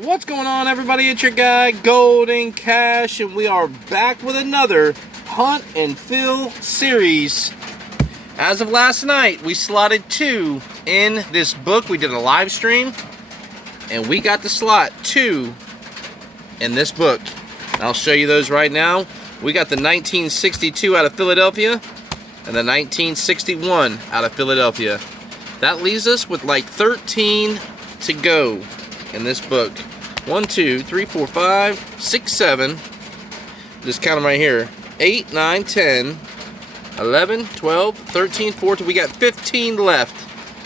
What's going on, everybody? It's your guy Golden Cash, and we are back with another Hunt and Fill series. As of last night, we slotted 2 in this book. We did a live stream, and we got to slot 2 in this book. And I'll show you those right now. We got the 1962 out of Philadelphia and the 1961 out of Philadelphia. That leaves us with like 13 to go in this book. 1, 2, 3, 4, 5, 6, 7. Just count them right here. 8, 9, 10, 11, 12, 13, 14. We got 15 left.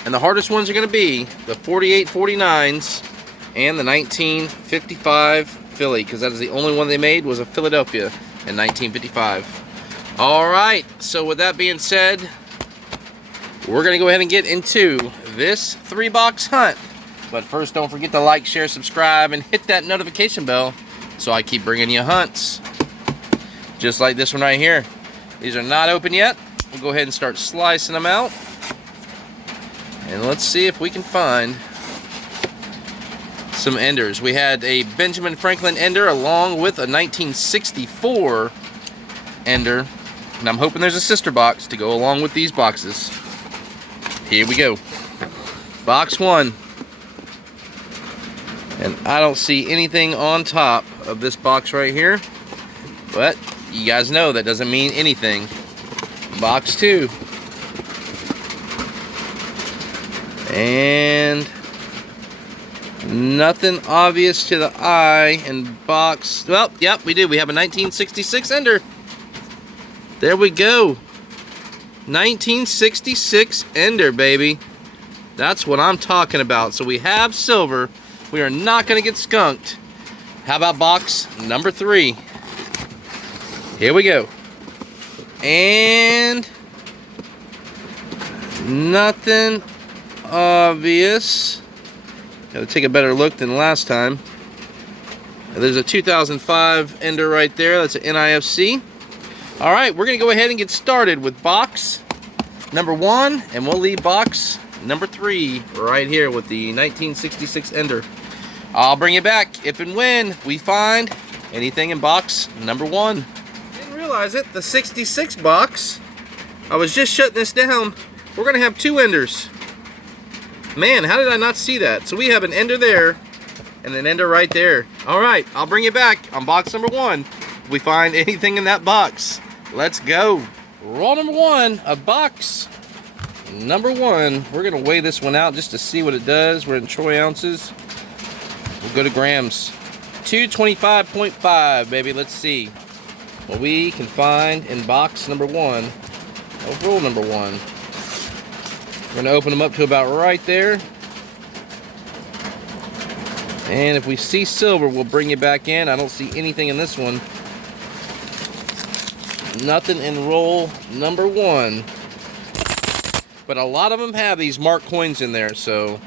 And the hardest ones are going to be the 48 49s and the 1955 Philly, because that is the only one they made was a Philadelphia in 1955. All right, so with that being said, we're going to go ahead and get into this 3-box hunt. But first, don't forget to like, share, subscribe, and hit that notification bell so I keep bringing you hunts. Just like this one right here. These are not open yet. We'll go ahead and start slicing them out. And let's see if we can find some enders. We had a Benjamin Franklin ender along with a 1964 ender. And I'm hoping there's a sister box to go along with these boxes. Here we go. Box 1. And I don't see anything on top of this box right here. But you guys know that doesn't mean anything. Box 2. And nothing obvious to the eye in box. Well, yep, we do. We have a 1966 ender. There we go. 1966 ender, baby. That's what I'm talking about. So we have silver. We are not going to get skunked. How about box number 3? Here we go. And nothing obvious. Got to take a better look than last time. There's a 2005 ender right there. That's an NIFC. All right, we're going to go ahead and get started with box number 1, and we'll leave box number 3 right here with the 1966 ender. I'll bring it back if and when we find anything in box number 1. Didn't realize it, the 66 box. I was just shutting this down. We're going to have 2 enders. Man, how did I not see that? So we have an ender there and an ender right there. All right, I'll bring it back on box number 1 if we find anything in that box. Let's go. Roll number 1 of box number 1. We're going to weigh this one out just to see what it does. We're in troy ounces. We'll go to grams. 225.5, baby. Let's see what we can find in box number 1 of roll number 1. We're going to open them up to about right there. And if we see silver, we'll bring you back in. I don't see anything in this one. Nothing in roll number 1. But a lot of them have these marked coins in there, so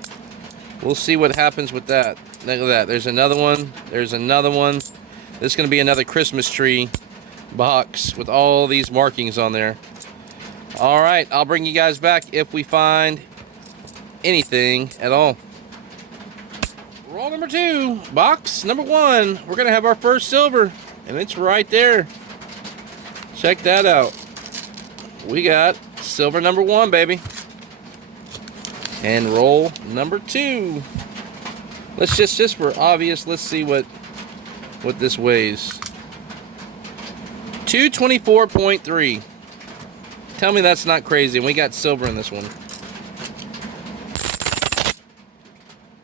we'll see what happens with that. Look at that. There's another one. There's another one. This is going to be another Christmas tree box with all these markings on there. All right, I'll bring you guys back if we find anything at all. Roll number 2, box number 1. We're going to have our first silver, and it's right there. Check that out. We got silver number 1, baby. And roll number 2. Let's just for obvious, let's see what this weighs. 224.3. Tell me that's not crazy. And we got silver in this one.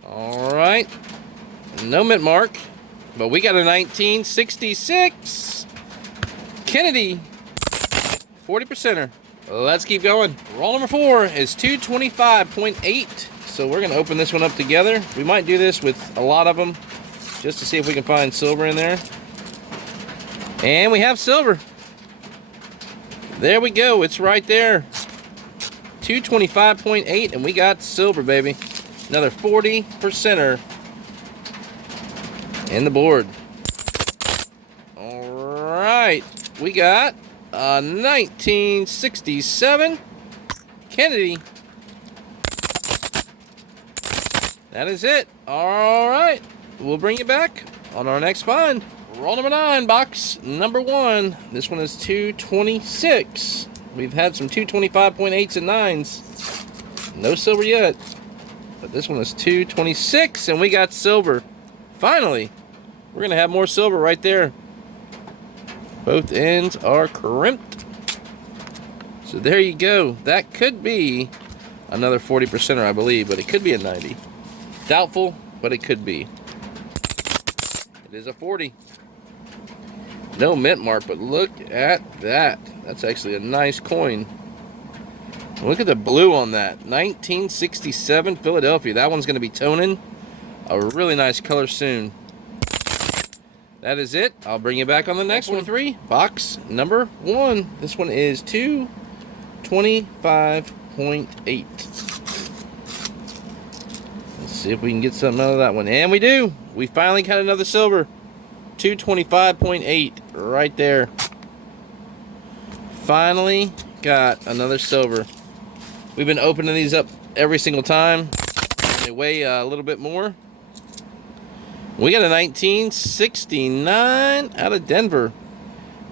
All right. No mint mark, but we got a 1966 Kennedy 40%er. Let's keep going. Roll number 4 is 225.8. So we're going to open this one up together. We might do this with a lot of them just to see if we can find silver in there. And we have silver. There we go. It's right there. 225.8, and we got silver, baby. Another 40%er in the board. All right. We got a 1967 Kennedy. That is it. All right. we'll bring you back on our next find. Roll number 9, box number 1. This one is 226. We've had some 225.8s and 9s. No silver yet. But this one is 226, and we got silver. Finally, we're going to have more silver right there. Both ends are crimped. So there you go. That could be another 40%er, I believe, but it could be a 90. Doubtful, but it could be. It is a 40. No mint mark, but look at that. That's actually a nice coin. Look at the blue on that. 1967 Philadelphia. That one's going to be toning a really nice color soon. That is it. I'll bring you back on the next one. 3, box number 1. This one is 225.8. Let's see if we can get something out of that one. And we do. We finally got another silver. 225.8 right there. Finally got another silver. We've been opening these up every single time. They weigh a little bit more. We got a 1969 out of Denver.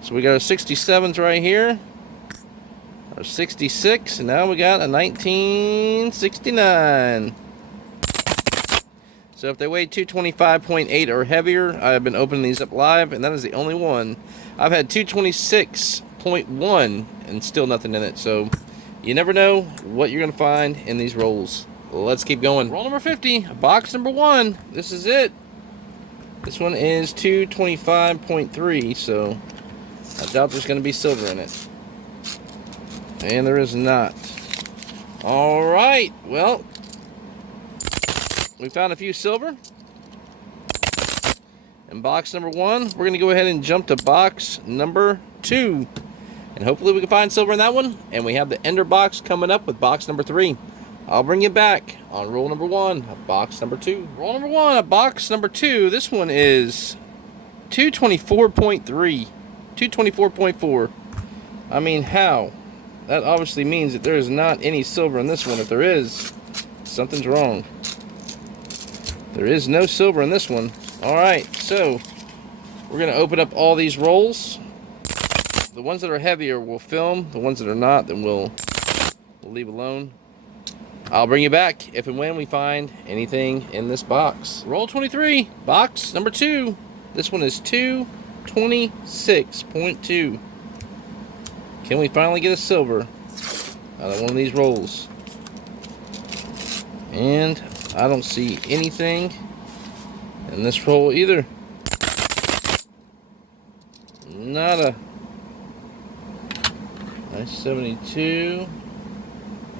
So we got our 67s right here. Our 66, and now we got a 1969. So if they weigh 225.8 or heavier, I've been opening these up live, and that is the only one. I've had 226.1 and still nothing in it. So you never know what you're going to find in these rolls. Let's keep going. Roll number 50, box number 1. This is it. This one is 225.3, so I doubt there's going to be silver in it. And there is not. All right, well, we found a few silver. In box number 1, we're going to go ahead and jump to box number 2. And hopefully we can find silver in that one. And we have the ender box coming up with box number 3. I'll bring you back on roll number 1, box number 2. Roll number 1, box number 2. This one is 224.3, 224.4. I mean, how? That obviously means that there is not any silver in this one. If there is, something's wrong. There is no silver in this one. All right, so we're going to open up all these rolls. The ones that are heavier we'll film. The ones that are not, then we'll leave alone. I'll bring you back if and when we find anything in this box. Roll 23, box number 2. This one is 226.2. Can we finally get a silver out of one of these rolls? And I don't see anything in this roll either. Nada. Nice 72.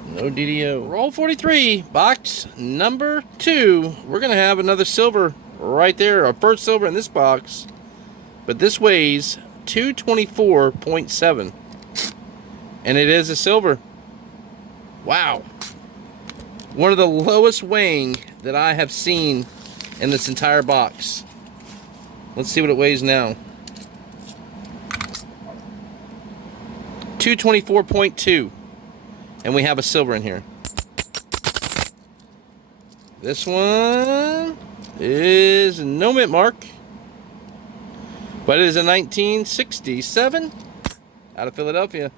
No DDO. Roll 43, box number 2. We're going to have another silver right there. Our first silver in this box. But this weighs 224.7. And it is a silver. Wow. One of the lowest weighing that I have seen in this entire box. Let's see what it weighs now. 224.2. And we have a silver in here. This one is no mint mark. But it is a 1967 out of Philadelphia.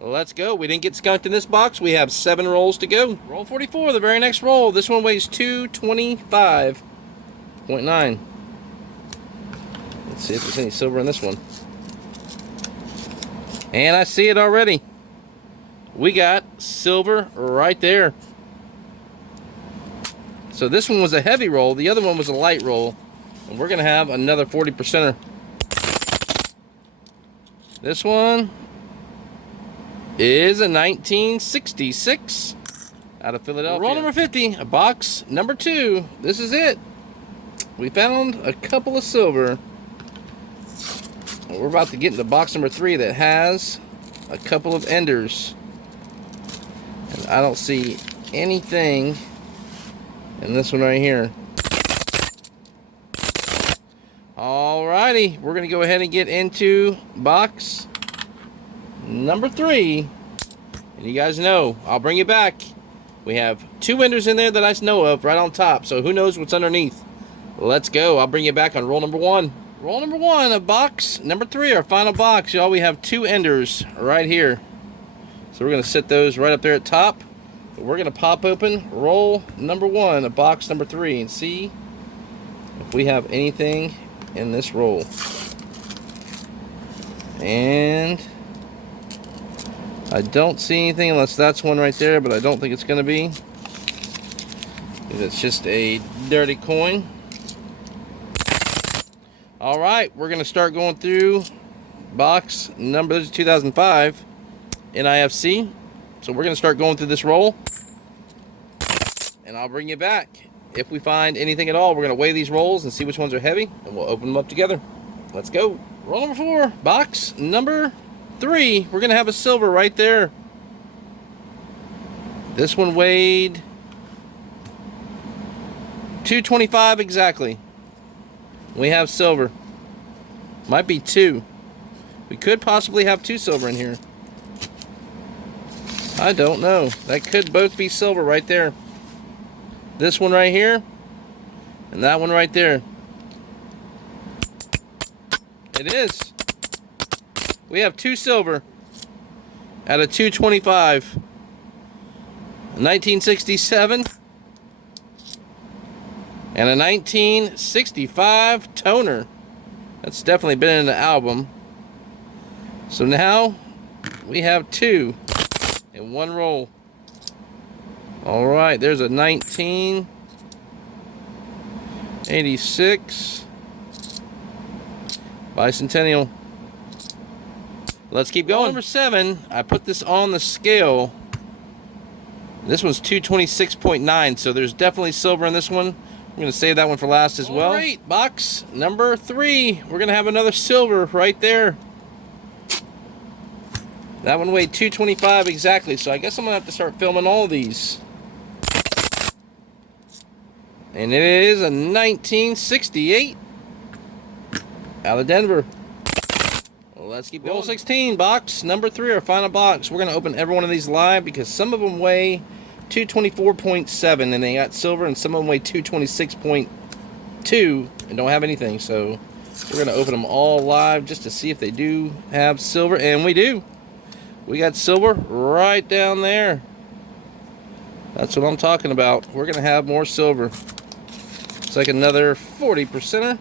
Let's go. We didn't get skunked in this box. We have 7 rolls to go. Roll 44, the very next roll. This one weighs 225.9. Let's see if there's any silver in this one. And I see it already. We got silver right there. So this one was a heavy roll. The other one was a light roll. And we're going to have another 40%er. This one is a 1966 out of Philadelphia. Roll number 50, box number 2. This is it. We found a couple of silver. We're about to get into box number 3 that has a couple of enders. And I don't see anything in this one right here. Alrighty, we're going to go ahead and get into box number 3. And you guys know, I'll bring you back. We have 2 enders in there that I know of right on top. So who knows what's underneath. Let's go. I'll bring you back on roll number 1. Roll number 1 of box number 3, our final box. Y'all, we have 2 enders right here. So we're going to set those right up there at top. But we're going to pop open roll number 1 of box number 3 and see if we have anything in this roll. And I don't see anything unless that's one right there, but I don't think it's going to be. It's just a dirty coin. All right, we're going to start going through box number, this is 2005 NIFC. So we're going to start going through this roll, and I'll bring you back. If we find anything at all, we're going to weigh these rolls and see which ones are heavy, and we'll open them up together. Let's go. Roll number 4, box number 3. We're going to have a silver right there. This one weighed 225 exactly. We have silver. Might be 2. We could possibly have 2 silver in here. I don't know. That could both be silver right there. This one right here and that one right there. It is. We have 2 silver at a 225. 1967 and a 1965 toner. That's definitely been in the album. So now we have 2 in one roll. All right, there's a 1986 Bicentennial. Let's keep going. Number 7, I put this on the scale. This one's 226.9, so there's definitely silver in this one. I'm going to save that one for last as well. All right, box number 3. We're going to have another silver right there. That one weighed 225 exactly, so I guess I'm going to have to start filming all of these. And it is a 1968 out of Denver. Well, let's keep going. Roll 16, box number 3, our final box. We're going to open every one of these live because some of them weigh 224.7 and they got silver, and some of them weigh 226.2 and don't have anything. So we're going to open them all live just to see if they do have silver, and we do. We got silver right down there. That's what I'm talking about. We're going to have more silver. It's like another 40%er.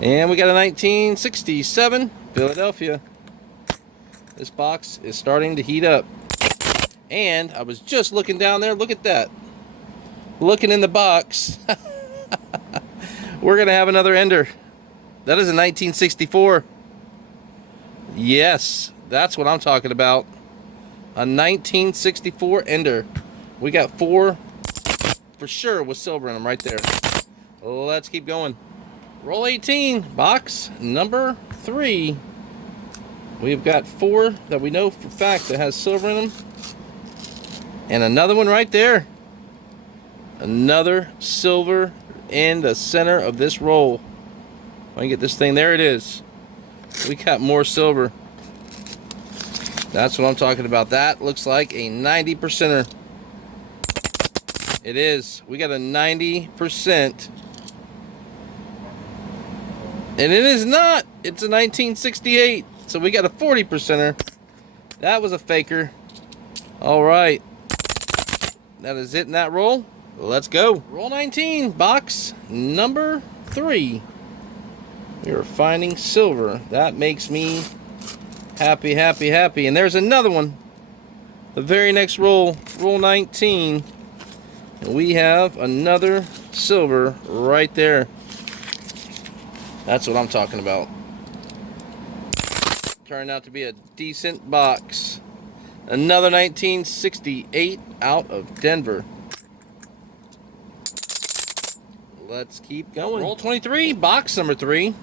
And we got a 1967 Philadelphia. This box is starting to heat up. And I was just looking down there. Look at that. Looking in the box. We're going to have another ender. That is a 1964. Yes, that's what I'm talking about. A 1964 ender. We got 4 for sure with silver in them right there. Let's keep going. Roll 18, box number 3. We've got 4 that we know for a fact that has silver in them. And another one right there. Another silver in the center of this roll. Let me get this thing. There it is. We got more silver. That's what I'm talking about. That looks like a 90%er. It is. We got a 90%. And it is not. It's a 1968. So we got a 40%er. That was a faker. All right. That is it in that roll. Let's go. Roll 19, box number 3. We are finding silver. That makes me happy, happy, happy. And there's another one. The very next roll, roll 19. And we have another silver right there. That's what I'm talking about. Turned out to be a decent box. Another 1968 out of Denver. Let's keep going. Roll 23, box number 3.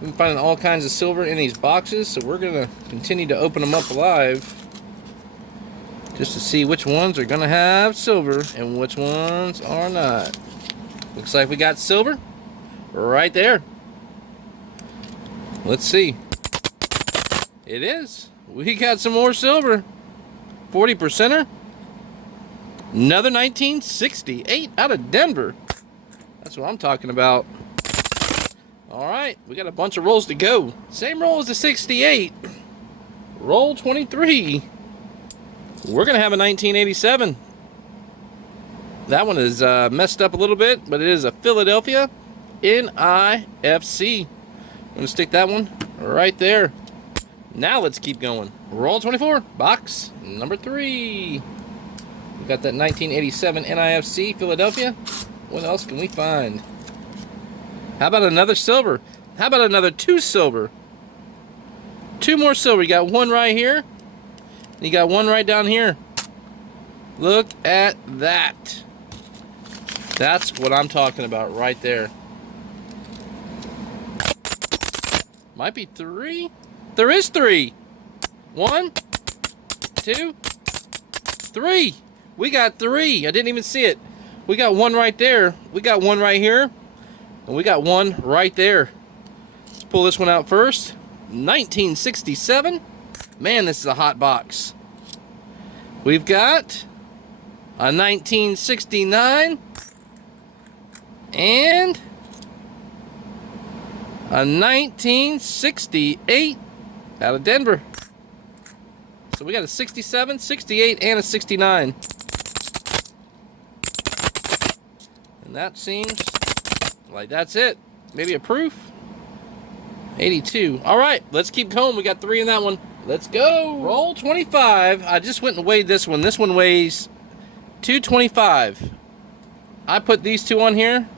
We've been finding all kinds of silver in these boxes, so we're going to continue to open them up live just to see which ones are going to have silver and which ones are not. Looks like we got silver right there. Let's see. It is. We got some more silver. 40%er. Another 1968 out of Denver. That's what I'm talking about. All right, we got a bunch of rolls to go. Same roll as the 68. Roll 23. We're going to have a 1987. That one is messed up a little bit, but it is a Philadelphia NIFC. I'm going to stick that one right there. Now let's keep going. Roll 24, box number 3. We got that 1987 NIFC Philadelphia. What else can we find? How about another silver? How about another 2 silver? 2 more silver. You got one right here. And you got one right down here. Look at that. That's what I'm talking about right there. Might be 3. There is 3. 1, 2, 3. We got 3. I didn't even see it. We got one right there. We got one right here. And we got one right there. Let's pull this one out first. 1967. Man, this is a hot box. We've got a 1969 and a 1968 out of Denver. So we got a 67, 68, and a 69. And that seems like that's it. Maybe a proof. 82. All right, let's keep going. We got 3 in that one. Let's go. Roll 25. I just went and weighed this one. This one weighs 225. I put these 2 on here.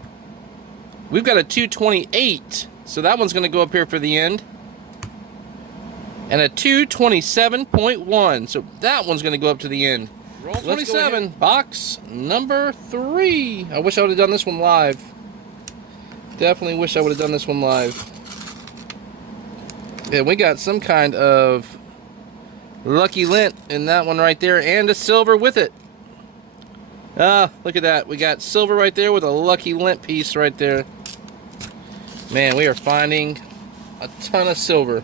We've got a 228. So that one's going to go up here for the end. And a 227.1. So that one's going to go up to the end. Roll 27. Box number 3. I wish I would have done this one live. Definitely wish I would have done this one live. And we got some kind of lucky lint in that one right there, and a silver with it. Ah, look at that. We got silver right there with a lucky lint piece right there. Man, we are finding a ton of silver.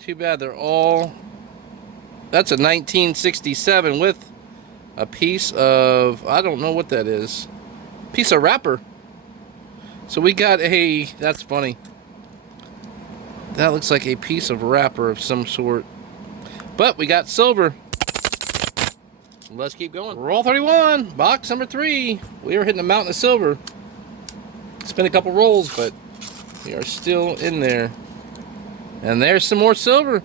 Too bad they're all... That's a 1967 with a piece of... I don't know what that is. Piece of wrapper. So we got a... That's funny. That looks like a piece of wrapper of some sort. But we got silver. Let's keep going. Roll 31. Box number 3. We are hitting a mountain of silver. It's been a couple rolls, but we are still in there. And there's some more silver.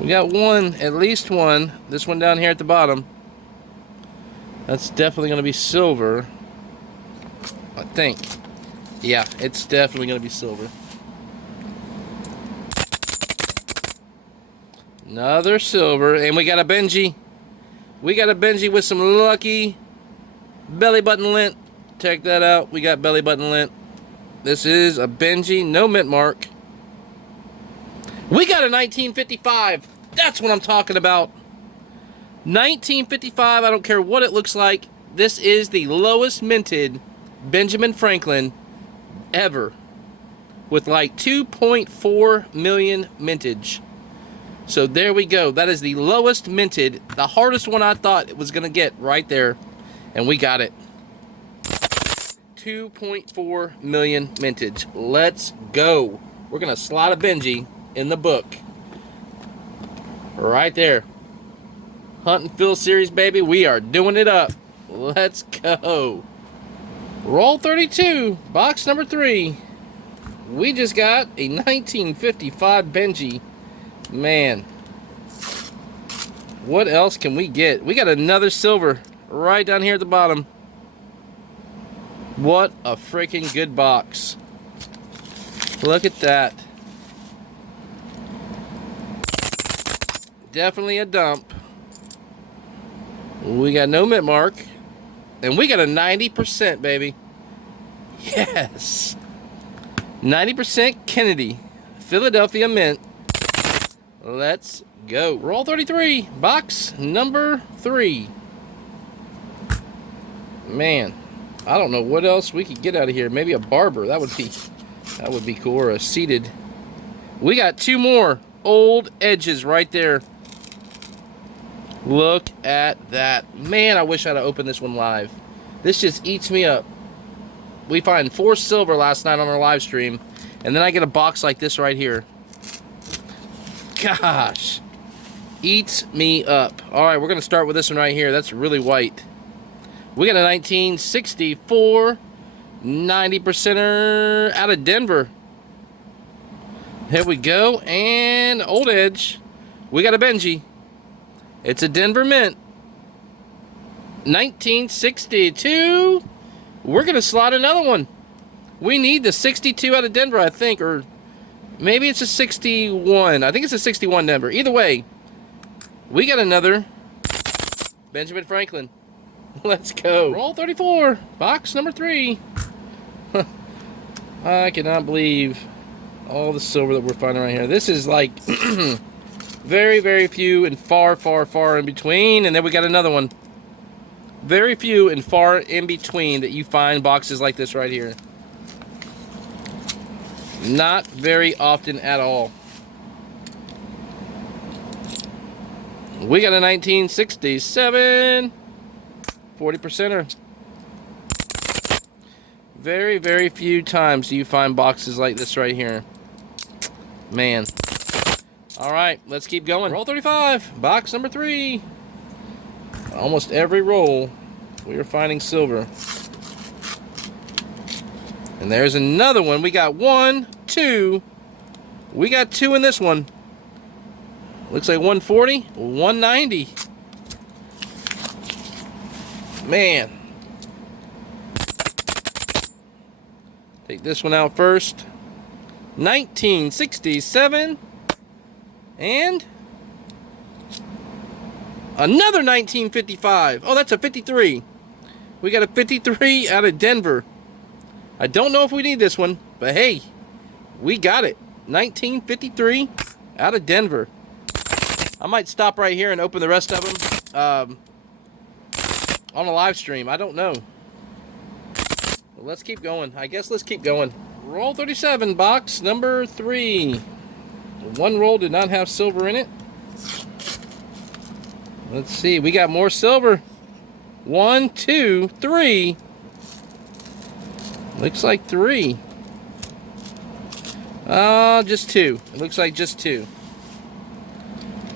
We got one, at least one. This one down here at the bottom. That's definitely going to be silver. I think. Yeah, it's definitely going to be silver. Another silver. And we got a Benji. We got a Benji with some lucky belly button lint. Check that out. We got belly button lint. This is a Benji, no mint mark. We got a 1955. That's what I'm talking about. 1955. I don't care what it looks like. This is the lowest minted Benjamin Franklin ever, with like 2.4 million mintage. So there we go. That is the lowest minted, the hardest one I thought it was going to get right there, and we got it. 2.4 million mintage. Let's go. We're going to slide a Benji in the book. Right there. Hunt and Fill series, baby. We are doing it up. Let's go. Roll 32. Box number 3. We just got a 1955 Benji. Man. What else can we get? We got another silver right down here at the bottom. What a freaking good box. Look at that. Definitely a dump. We got no mint mark. And we got a 90%, baby. Yes. 90% Kennedy. Philadelphia Mint. Let's go. Roll 33. Box number 3. Man. I don't know what else we could get out of here. Maybe a barber. That would be cool. Or a seated. We got 2 more old edges right there. Look at that. Man, I wish I'd have opened this one live. This just eats me up. We find 4 silver last night on our live stream, and then I get a box like this right here. Gosh. Eats me up. All right, we're going to start with this one right here. That's really white. We got a 1964 90%er out of Denver. Here we go. And Old Edge. We got a Benji. It's a Denver Mint. 1962. We're going to slot another one. We need the 62 out of Denver, I think. Or maybe it's a 61. I think it's a 61 Denver. Either way, we got another Benjamin Franklin. Let's go. Roll 34. Box number 3. I cannot believe all the silver that we're finding right here. This is like very, very few and far, far, far in between. And then we got another one. Very few and far in between that you find boxes like this right here. Not very often at all. We got a 1967 40%er. Very, very few times do you find boxes like this right here. Man. All right, let's keep going. Roll 35, box number 3. Almost every roll, we are finding silver. And there's another one. We got 1, 2. We got 2 in this one. Looks like 140, 190. Man. Take this one out first. 1967. And another 1955. Oh, that's a 53. We got a 53 out of Denver. I don't know if we need this one, but hey, we got it. 1953 out of Denver. I might stop right here and open the rest of them on a live stream. I don't know. Well, let's keep going. I guess let's keep going. Roll 37, box number 3. One roll did not have silver in it. Let's see. We got more silver. 1, 2, 3. Looks like 3. Just 2. It looks like just 2.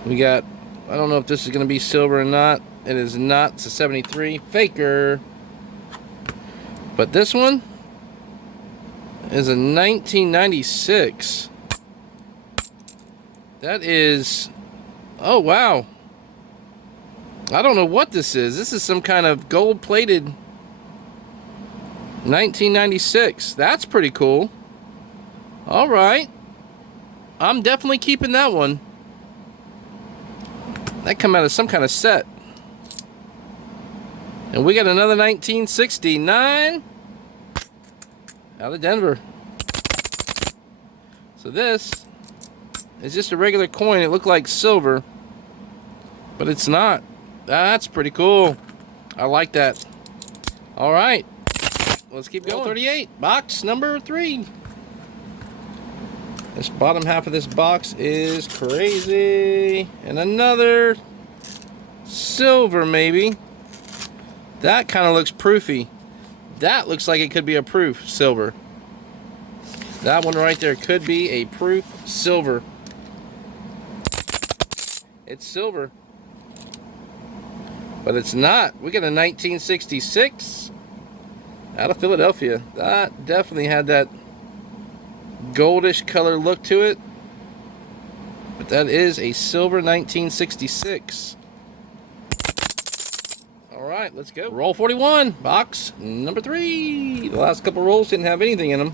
We got, I don't know if this is going to be silver or not. It is not. It's a 73 faker. But this one is a 1996. That is, oh wow. I don't know what this is. This is some kind of gold-plated 1996. That's pretty cool. All right. I'm definitely keeping that one. That come out of some kind of set. And we got another 1969 out of Denver. So this is just a regular coin. It looked like silver, but it's not. That's pretty cool. I like that. All right. Let's keep going. 38, box number 3. This bottom half of this box is crazy. And another silver, maybe. That kind of looks proofy. That looks like it could be a proof silver. That one right there could be a proof silver. It's silver. But it's not. We got a 1966 out of Philadelphia. That definitely had that goldish color look to it. But that is a silver 1966. Alright, let's go. Roll 41, box number 3. The last couple rolls didn't have anything in them.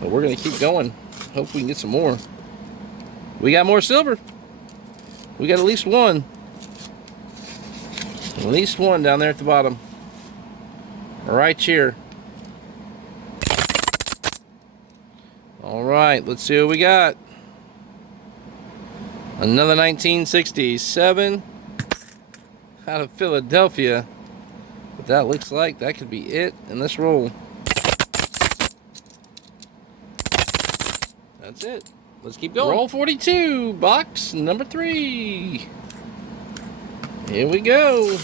But we're going to keep going. Hope we can get some more. We got more silver. We got at least one. At least one down there at the bottom. Right here. Alright, let's see what we got. Another 1967 out of Philadelphia. But that looks like that could be it in this roll. That's it. Let's keep going. Roll 42, box number 3. Here we go.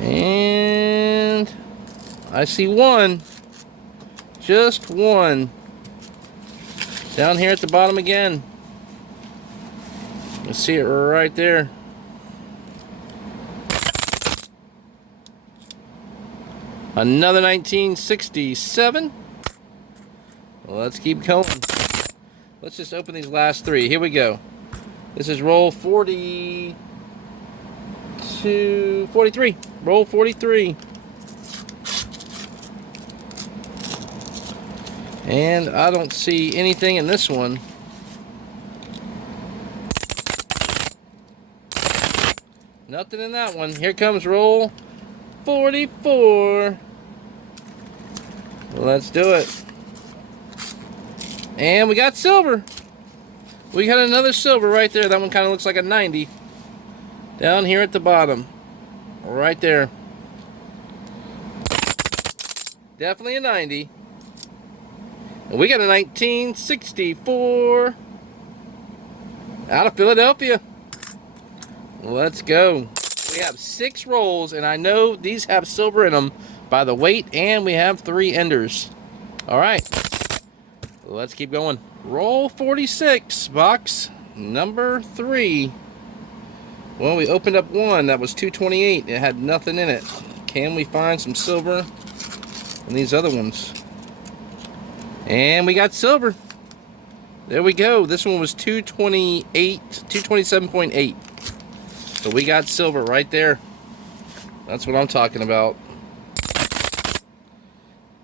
And I see one. Just one. Down here at the bottom again. You see it right there. Another 1967. Well, let's keep going. Let's just open these last three. Here we go. This is roll 43. Roll 43. And I don't see anything in this one. Nothing in that one. Here comes roll 44. Let's do it. And we got silver. We got another silver right there. That one kind of looks like a 90. Down here at the bottom. Right there. Definitely a 90. And we got a 1964 out of Philadelphia. Let's go. We have 6 rolls, and I know these have silver in them by the weight, and we have 3 enders. All right. Let's keep going. Roll 46, box number 3. Well, we opened up one that was 228. It had nothing in it. Can we find some silver in these other ones? And we got silver. There we go. This one was 228, 227.8. So we got silver right there. That's what I'm talking about.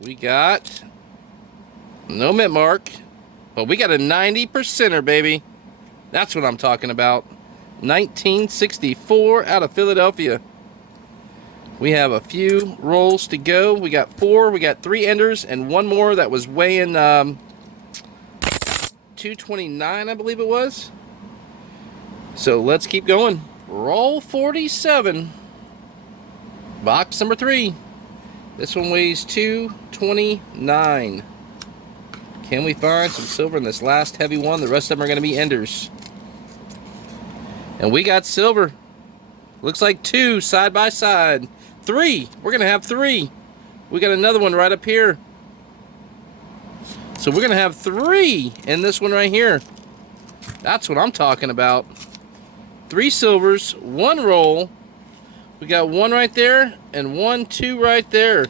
We got no mint mark, but we got a 90%er, baby. That's what I'm talking about. 1964 out of Philadelphia. We have a few rolls to go. We got 4. We got 3 enders and one more that was weighing 229, I believe it was. So let's keep going. Roll 47. Box number 3. This one weighs 229. Can we find some silver in this last heavy one? The rest of them are going to be enders. And we got silver. Looks like 2 side by side. 3. We're going to have 3. We got another one right up here. So we're going to have 3 in this one right here. That's what I'm talking about. 3 silvers, 1 roll. We got 1 right there and 1, 2 right there.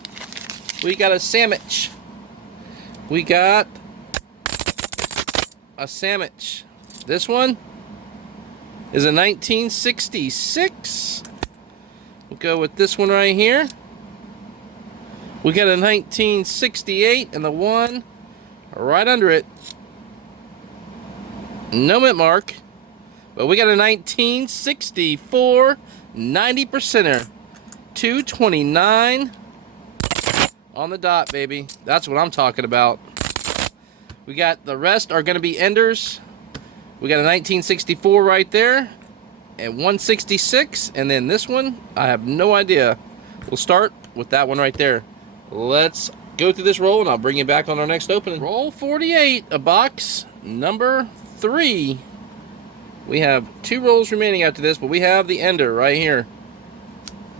We got a sandwich. We got a sandwich. This one is a 1966. We'll go with this one right here. We got a 1968 and the one right under it. No mint mark. But we got a 1964 90%er. 229 on the dot, baby. That's what I'm talking about. We got the rest are going to be enders. We got a 1964 right there. And 166. And then this one, I have no idea. We'll start with that one right there. Let's go through this roll, and I'll bring you back on our next opening. Roll 48, a box number 3. We have 2 rolls remaining after this, but we have the ender right here.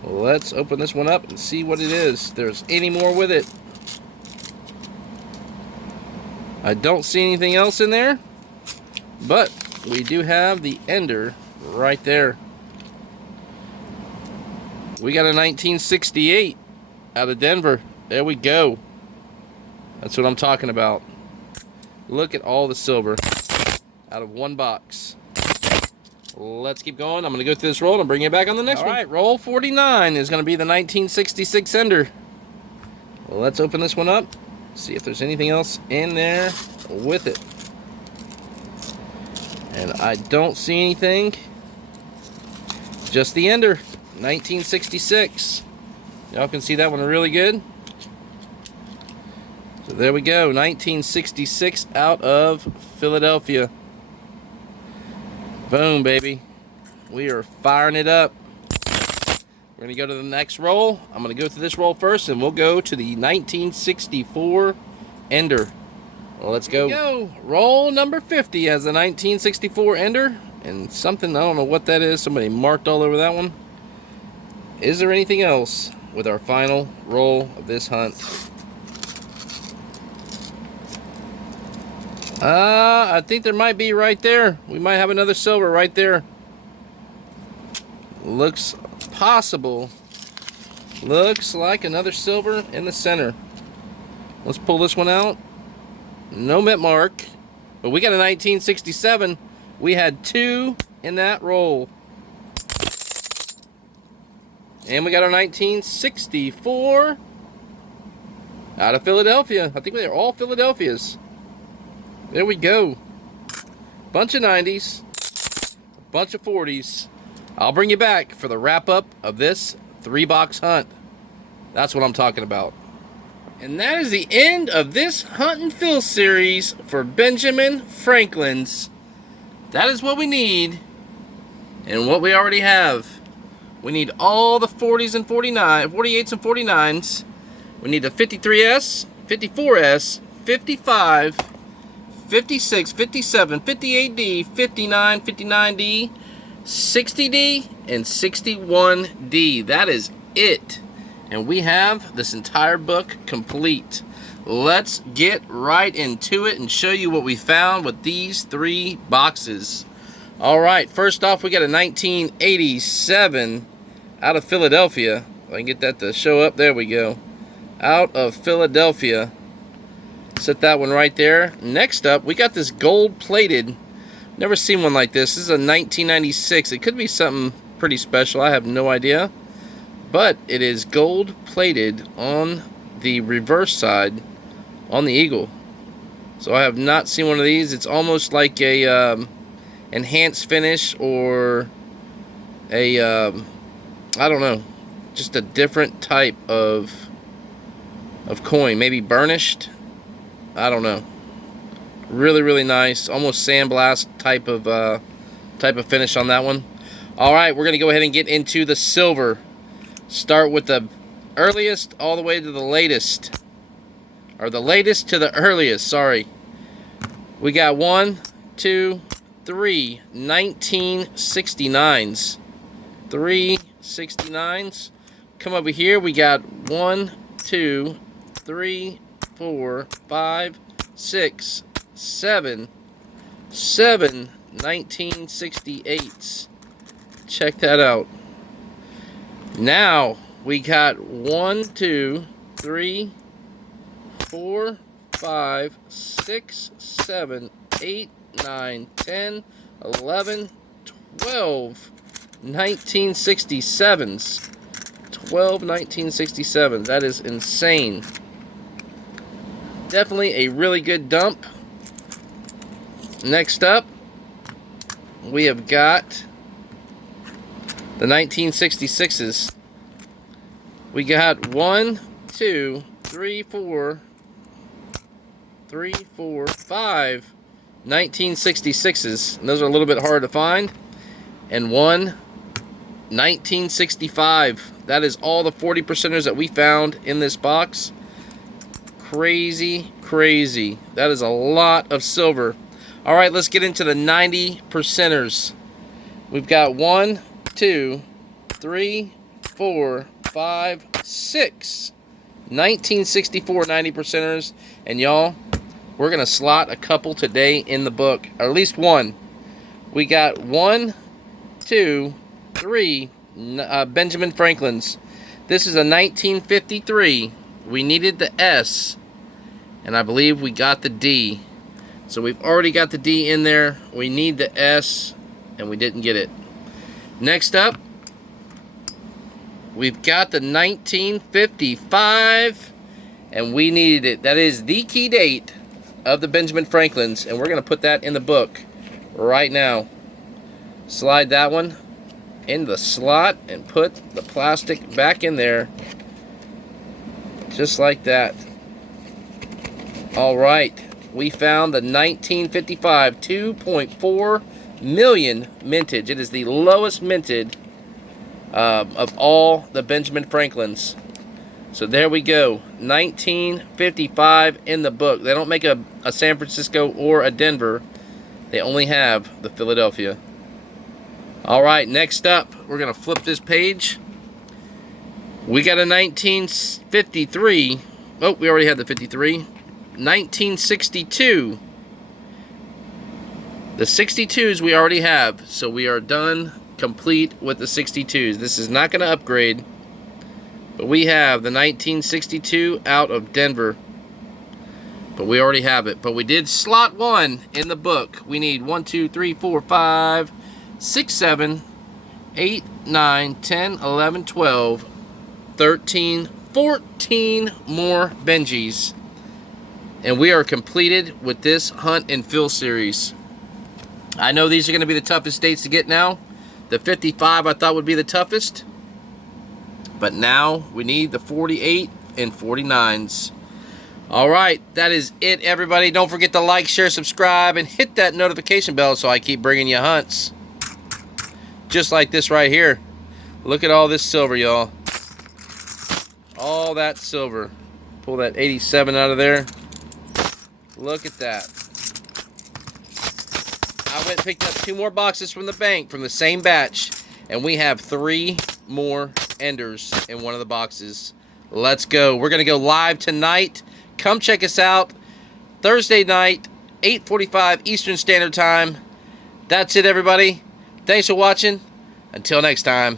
Let's open this one up and see what it is. If there's any more with it. I don't see anything else in there, but we do have the ender right there. We got a 1968 out of Denver. There we go. That's what I'm talking about. Look at all the silver out of one box. Let's keep going. I'm going to go through this roll and I'll bring you back on the next one. All right, roll 49 is going to be the 1966 ender. Well, let's open this one up. See if there's anything else in there with it. And I don't see anything. Just the ender. 1966. Y'all can see that one really good. So there we go. 1966 out of Philadelphia. Boom, baby. We are firing it up. We're going to go to the next roll. I'm going to go through this roll first, and we'll go to the 1964 ender. Well, let's go. Roll number 50 has the 1964 ender. and something, I don't know what that is. Somebody marked all over that one. Is there anything else with our final roll of this hunt? I think there might be right there. We might have another silver right there. Looks possible. Looks like another silver in the center. Let's pull this one out. No mint mark, but we got a 1967. We had 2 in that roll. And we got our 1964 out of Philadelphia. I think they're all Philadelphias. There we go. Bunch of 90s, bunch of 40s. I'll bring you back for the wrap up of this 3-box hunt. That's what I'm talking about. And that is the end of this Hunt and Fill series for Benjamin Franklin's. That is what we need and what we already have. We need all the 40s and 48s and 49s. We need the 53S, 54S, 55, 56, 57, 58D, 59, 59D, 60D, and 61D. That is it. And we have this entire book complete. Let's get right into it and show you what we found with these 3 boxes. All right, first off, we got a 1987 out of Philadelphia. If I can get that to show up. There we go. Out of Philadelphia. Set that one right there. Next up, we got this gold-plated. Never seen one like this. This is a 1996. It could be something pretty special. I have no idea. But it is gold-plated on the reverse side on the Eagle. So I have not seen one of these. It's almost like a enhanced finish or a, I don't know, just a different type of coin. Maybe burnished. I don't know. Really, really nice. Almost sandblast type of finish on that one. All right, we're gonna go ahead and get into the silver. Start with the earliest all the way to the latest, or the latest to the earliest. Sorry. We got 1, 2, 3 1969s. 3 69s. Come over here. We got 1, 2, 3, 4, 5, 6, 7 1968s. Check that out. Now we got 1, 2, 3, 4, 5, 6, 7, 8, 9, 10, 11, 12 1967s. 12 1967s. That is insane. Definitely a really good dump. Next up, we have got the 1966s. We got 1, 2, 3, 4, 5 1966s. And those are a little bit hard to find. And 1 1965. That is all the 40%ers that we found in this box. Crazy, crazy. That is a lot of silver. All right, let's get into the 90%ers. We've got 1, 2, 3, 4, 5, 6 1964 90%ers. And y'all, we're gonna slot a couple today in the book, or at least one. We got 1, 2, 3 Benjamin Franklin's. This is a 1953. We needed the S, and I believe we got the D. So we've already got the D in there. We need the S, and we didn't get it. Next up, we've got the 1955, and we needed it. That is the key date of the Benjamin Franklin's, and we're going to put that in the book right now. Slide that one in the slot and put the plastic back in there, just like that. All right, we found the 1955 2.4 million mintage. It is the lowest minted of all the Benjamin Franklin's. So there we go, 1955 in the book. They don't make a San Francisco or a Denver. They only have the Philadelphia. All right, next up, we're going to flip this page. We got a 1953. Oh, we already had the 53. 1962. The 62s we already have, so we are done, complete with the 62s. This is not going to upgrade, but we have the 1962 out of Denver. But we already have it. But we did slot 1 in the book. We need 1, 2, 3, 4, 5, 6, 7, 8, 9, 10, 11, 12, 13, 14 more Benjis. And we are completed with this Hunt and Fill series. I know these are going to be the toughest dates to get now. The 55 I thought would be the toughest. But now we need the 48 and 49s. Alright, that is it, everybody. Don't forget to like, share, subscribe, and hit that notification bell so I keep bringing you hunts. Just like this right here. Look at all this silver, y'all. All that silver. Pull that 87 out of there. Look at that. I went and picked up 2 more boxes from the bank from the same batch, and we have 3 more enders in one of the boxes. Let's go. We're going to go live tonight. Come check us out Thursday night, 8:45 Eastern Standard Time. That's it, everybody. Thanks for watching. Until next time.